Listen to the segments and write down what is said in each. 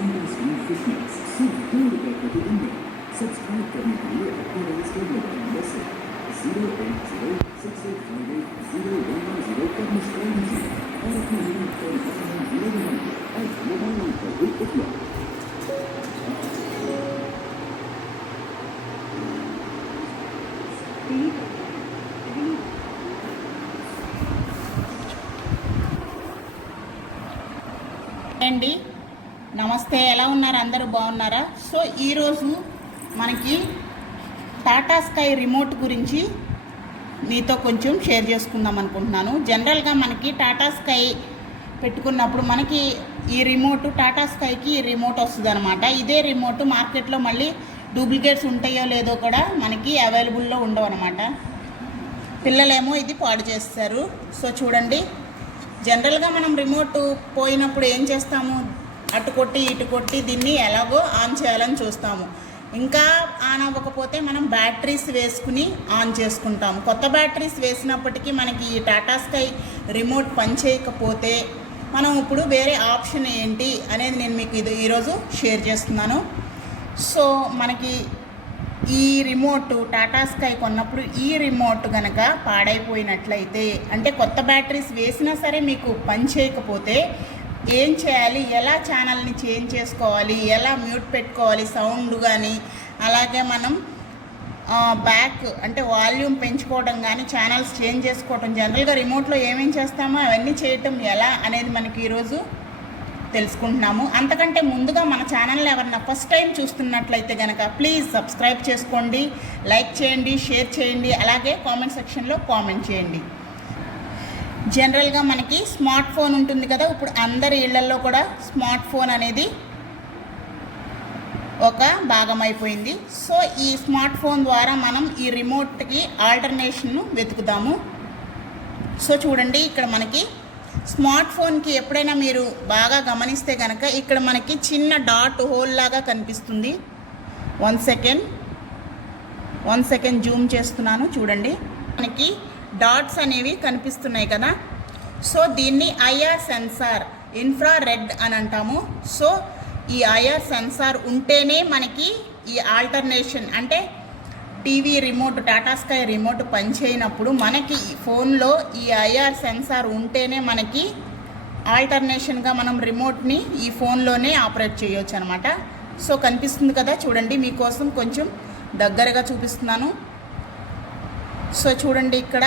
Tata sky fitness सिर्फ ₹2 प्रतिदिन में। सब्सक्राइब करने के लिए आपको रजिस्टर मोबाइल नंबर से 08068580110 पर मिस कॉल कीजिए और अपने लिमिट पर जीरो बनाइए और मोबाइल नंबर भी उपलब्ध। అండి నమస్తే, ఎలా ఉన్నారు? అందరూ బాగున్నారా? సో ఈరోజు మనకి టాటా స్కై రిమోట్ గురించి మీతో కొంచెం షేర్ చేసుకుందాం అనుకుంటున్నాను. జనరల్గా మనకి టాటా స్కై పెట్టుకున్నప్పుడు మనకి ఈ రిమోట్ టాటా స్కైకి ఈ రిమోట్ వస్తుంది అనమాట. ఇదే రిమోట్ మార్కెట్లో మళ్ళీ డూప్లికేట్స్ ఉంటాయో లేదో కూడా మనకి అవైలబుల్లో ఉండవు అనమాట. పిల్లలేమో ఇది పాడు చేస్తారు. సో చూడండి, జనరల్గా మనం రిమోట్ పోయినప్పుడు ఏం చేస్తాము, అటు కొట్టి ఇటు కొట్టి దీన్ని ఎలాగో ఆన్ చేయాలని చూస్తాము. ఇంకా ఆన్ అవ్వకపోతే మనం బ్యాటరీస్ వేసుకుని ఆన్ చేసుకుంటాము. కొత్త బ్యాటరీస్ వేసినప్పటికీ మనకి ఈ టాటా స్కై రిమోట్ పనిచేయకపోతే మనం ఇప్పుడు వేరే ఆప్షన్ ఏంటి అనేది నేను మీకు ఈరోజు షేర్ చేస్తున్నాను. సో మనకి ఈ రిమోట్ టాటా స్కై కొన్నప్పుడు ఈ రిమోట్ కనుక పాడైపోయినట్లయితే, అంటే కొత్త బ్యాటరీస్ వేసినా సరే మీకు పని చేయకపోతే ఏం చేయాలి, ఎలా ఛానల్ని చేంజ్ చేసుకోవాలి, ఎలా మ్యూట్ పెట్టుకోవాలి సౌండ్ కానీ, అలాగే మనం బ్యాక్ అంటే వాల్యూమ్ పెంచుకోవడం కానీ, ఛానల్స్ చేంజ్ చేసుకోవడం, జనరల్గా రిమోట్లో ఏమేం చేస్తామో అవన్నీ చేయటం ఎలా అనేది మనకి ఈరోజు తెలుసుకుంటున్నాము. అంతకంటే ముందుగా మన ఛానల్ని ఎవరన్నా ఫస్ట్ టైం చూస్తున్నట్లయితే కనుక ప్లీజ్ సబ్స్క్రైబ్ చేసుకోండి, లైక్ చేయండి, షేర్ చేయండి, అలాగే కామెంట్ సెక్షన్లో కామెంట్ చేయండి. జనరల్గా మనకి స్మార్ట్ ఫోన్ ఉంటుంది కదా, ఇప్పుడు అందరి ఇళ్లల్లో కూడా స్మార్ట్ ఫోన్ అనేది ఒక భాగం అయిపోయింది. సో ఈ స్మార్ట్ ఫోన్ ద్వారా మనం ఈ రిమోట్కి ఆల్టర్నేషన్ను వెతుకుతాము. సో చూడండి, ఇక్కడ మనకి స్మార్ట్ ఫోన్కి ఎప్పుడైనా మీరు బాగా గమనిస్తే కనుక ఇక్కడ మనకి చిన్న డాట్ హోల్ లాగా కనిపిస్తుంది. వన్ సెకండ్ జూమ్ చేస్తున్నాను చూడండి. మనకి డాట్స్ అనేవి కనిపిస్తున్నాయి కదా. సో దీన్ని ఐఆర్ సెన్సార్, ఇన్ఫ్రారెడ్ అని అంటాము. సో ఈ ఐఆర్ సెన్సార్ ఉంటేనే మనకి ఈ ఆల్టర్నేషన్ అంటే TV remote, Tata sky remote పనిచేయనప్పుడు మనకి ఫోన్లో ఈ ఐఆర్ సెన్సార్ ఉంటేనే మనకి ఆల్టర్నేషన్గా మనం రిమోట్ని ఈ ఫోన్లోనే ఆపరేట్ చేయొచ్చు అనమాట. సో కనిపిస్తుంది కదా చూడండి, మీకోసం కొంచెం దగ్గరగా చూపిస్తున్నాను. సో చూడండి, ఇక్కడ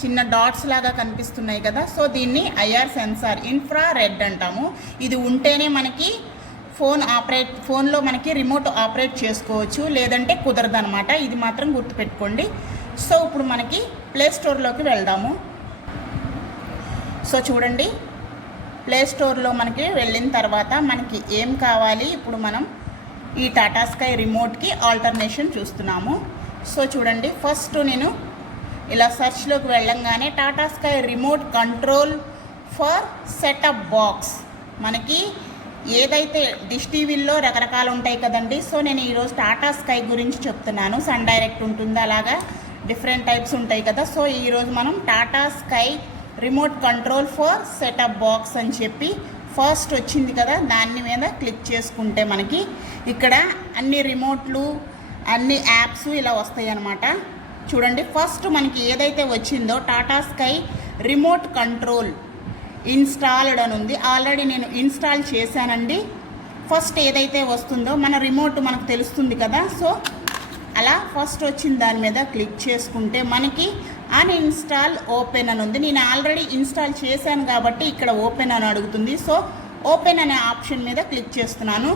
చిన్న డాట్స్ లాగా కనిపిస్తున్నాయి కదా. సో దీన్ని ఐఆర్ సెన్సార్, ఇన్ఫ్రారెడ్ అంటాము. ఇది ఉంటేనే మనకి ఫోన్లో మనకి రిమోట్ ఆపరేట్ చేసుకోవచ్చు, లేదంటే కుదరదు అనమాట. ఇది మాత్రం గుర్తుపెట్టుకోండి. సో ఇప్పుడు మనకి ప్లే స్టోర్లోకి వెళ్దాము. సో చూడండి, ప్లే స్టోర్లో మనకి వెళ్ళిన తర్వాత మనకి ఏం కావాలి, ఇప్పుడు మనం ఈ టాటా స్కై రిమోట్కి ఆల్టర్నేషన్ చూస్తున్నాము. సో చూడండి, ఫస్ట్ నేను ఇలా సెర్చ్లోకి వెళ్ళంగానే Tata sky remote control for setup box, మనకి ఏదైతే డిష్ టీవీల్లో రకరకాలు ఉంటాయి కదండి. సో నేను ఈరోజు టాటా స్కై గురించి చెప్తున్నాను. సన్ డైరెక్ట్ ఉంటుంది, అలాగా డిఫరెంట్ టైప్స్ ఉంటాయి కదా. సో ఈరోజు మనం Tata sky remote control for setup box అని చెప్పి ఫస్ట్ వచ్చింది కదా, దాని మీద క్లిక్ చేసుకుంటే మనకి ఇక్కడ అన్ని రిమోట్లు, అన్ని యాప్స్ ఇలా వస్తాయి అన్నమాట. చూడండి, ఫస్ట్ మనకి ఏదైతే వచ్చిందో Tata sky remote control installed అని ఉంది. ఆల్రెడీ నేను ఇన్స్టాల్ చేశానండి. ఫస్ట్ ఏదైతే వస్తుందో మన రిమోట్ మనకు తెలుస్తుంది కదా. సో అలా ఫస్ట్ వచ్చిన దాని మీద క్లిక్ చేసుకుంటే మనకి అన్ఇన్స్టాల్ ఓపెన్ అని ఉంది. నేను ఆల్రెడీ ఇన్స్టాల్ చేశాను కాబట్టి ఇక్కడ ఓపెన్ అని అడుగుతుంది. సో ఓపెన్ అనే ఆప్షన్ మీద క్లిక్ చేస్తున్నాను.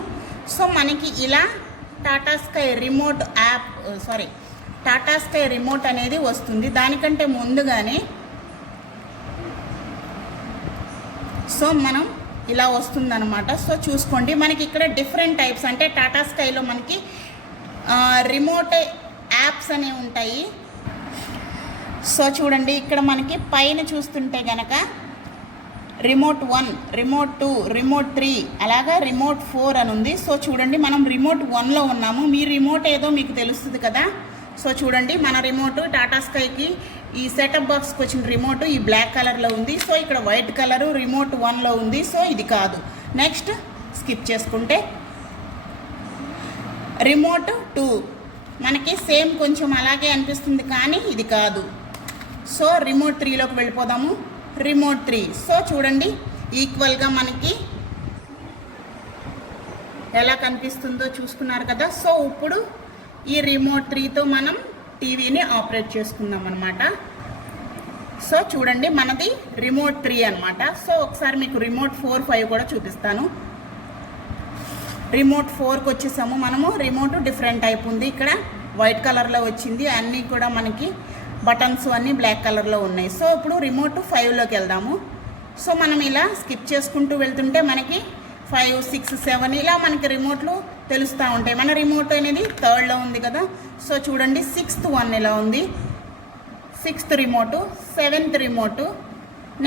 సో మనకి ఇలా టాటా స్కై రిమోట్ అనేది వస్తుంది. దానికంటే ముందుగానే సో మనం ఇలా వస్తుందన్నమాట. సో చూసుకోండి, మనకి ఇక్కడ డిఫరెంట్ టైప్స్, అంటే టాటా స్కైలో మనకి రిమోట్ యాప్స్ అనేవి ఉంటాయి. సో చూడండి, ఇక్కడ మనకి పైన చూస్తుంటే కనుక రిమోట్ 1, రిమోట్ 2, రిమోట్ 3 అలాగా రిమోట్ 4 అని ఉంది. సో చూడండి, మనం రిమోట్ 1లో ఉన్నాము. మీ రిమోట్ ఏదో మీకు తెలుస్తుంది కదా. సో చూడండి, మన రిమోట్ టాటా స్కైకి ఈ సెటప్ బాక్స్కి వచ్చిన రిమోట్ ఈ బ్లాక్ కలర్లో ఉంది. సో ఇక్కడ వైట్ కలరు రిమోట్ 1లో ఉంది. సో ఇది కాదు. నెక్స్ట్ స్కిప్ చేసుకుంటే రిమోట్ 2 మనకి సేమ్ కొంచెం అలాగే అనిపిస్తుంది కానీ ఇది కాదు. సో రిమోట్ 3లోకి వెళ్ళిపోదాము. రిమోట్ 3 సో చూడండి ఈక్వల్గా మనకి ఎలా కనిపిస్తుందో చూసుకున్నారు కదా. సో ఇప్పుడు ఈ రిమోట్ 3తో మనం టీవీని ఆపరేట్ చేసుకుందాం అనమాట. సో చూడండి మనది రిమోట్ 3 అనమాట. సో ఒకసారి మీకు రిమోట్ 4, 5 కూడా చూపిస్తాను. రిమోట్ 4కి వచ్చేసాము మనము. రిమోట్ డిఫరెంట్ టైప్ ఉంది. ఇక్కడ వైట్ కలర్లో వచ్చింది, అన్నీ కూడా మనకి బటన్స్ అన్నీ బ్లాక్ కలర్లో ఉన్నాయి. సో ఇప్పుడు రిమోట్ 5లోకి వెళ్దాము. సో మనం ఇలా స్కిప్ చేసుకుంటూ వెళ్తుంటే మనకి 5, 6, 7 ఇలా మనకి రిమోట్లు తెలుస్తూ ఉంటాయి. మన రిమోట్ అనేది 3ర్డ్లో ఉంది కదా. సో చూడండి 6th వన్ ఇలా ఉంది, 6th remote, 7th remote.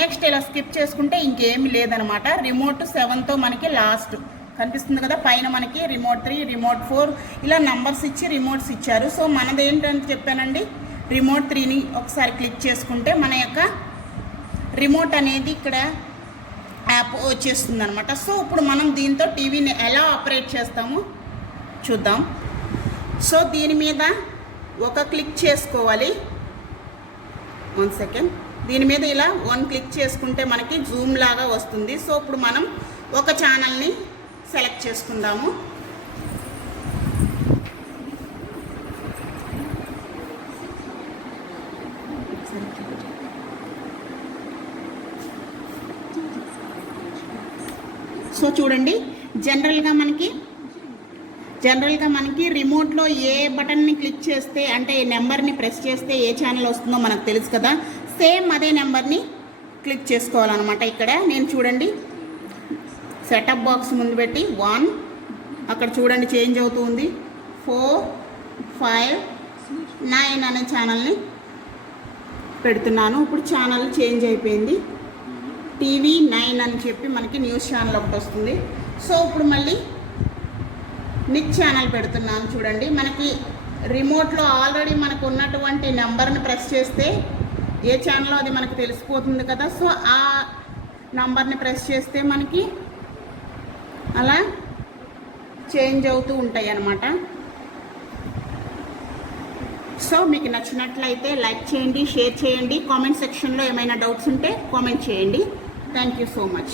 Next ఇలా స్కిప్ చేసుకుంటే ఇంకేమి లేదనమాట. రిమోట్ 7తో మనకి లాస్ట్ కనిపిస్తుంది కదా. పైన మనకి రిమోట్ 3, రిమోట్ 4 ఇలా నంబర్స్ ఇచ్చి రిమోట్స్ ఇచ్చారు. సో మనది ఏంటంటే చెప్పానండి, రిమోట్ 3ని ఒకసారి క్లిక్ చేసుకుంటే మన యొక్క రిమోట్ అనేది ఇక్కడ యాప్ వచ్చేస్తుంది అనమాట. సో ఇప్పుడు మనం దీంతో టీవీని ఎలా ఆపరేట్ చేస్తామో చూద్దాం. సో దీని మీద ఒక క్లిక్ చేసుకోవాలి. 1 సెకండ్. దీని మీద ఇలా 1 క్లిక్ చేసుకుంటే మనకి జూమ్ లాగా వస్తుంది. సో ఇప్పుడు మనం ఒక ఛానల్ని సెలెక్ట్ చేసుకుందాము. సో చూడండి జనరల్గా మనకి రిమోట్లో ఏ బటన్ని క్లిక్ చేస్తే అంటే నెంబర్ని ప్రెస్ చేస్తే ఏ ఛానల్ వస్తుందో మనకు తెలుసు కదా. సేమ్ అదే నెంబర్ని క్లిక్ చేసుకోవాలన్నమాట. ఇక్కడ నేను చూడండి సెటప్ బాక్స్ ముందు పెట్టి 1 అక్కడ చూడండి చేంజ్ అవుతూ ఉంది, 4, 5, 9 అనే ఛానల్ని పెడుతున్నాను. ఇప్పుడు ఛానల్ చేంజ్ అయిపోయింది, టీవీ 9 అని చెప్పి మనకి న్యూస్ ఛానల్ ఒకటి వస్తుంది. సో ఇప్పుడు మళ్ళీ నిక్ ఛానల్ పెడుతున్నాను. చూడండి మనకి రిమోట్లో ఆల్రెడీ మనకు ఉన్నటువంటి నెంబర్ని ప్రెస్ చేస్తే ఏ ఛానల్లో అది మనకు తెలిసిపోతుంది కదా. సో ఆ నంబర్ని ప్రెస్ చేస్తే మనకి అలా చేంజ్ అవుతూ ఉంటాయి అన్నమాట. సో మీకు నచ్చినట్లయితే లైక్ చేయండి, షేర్ చేయండి, కామెంట్ సెక్షన్లో ఏమైనా డౌట్స్ ఉంటే కామెంట్ చేయండి. Thank you so much.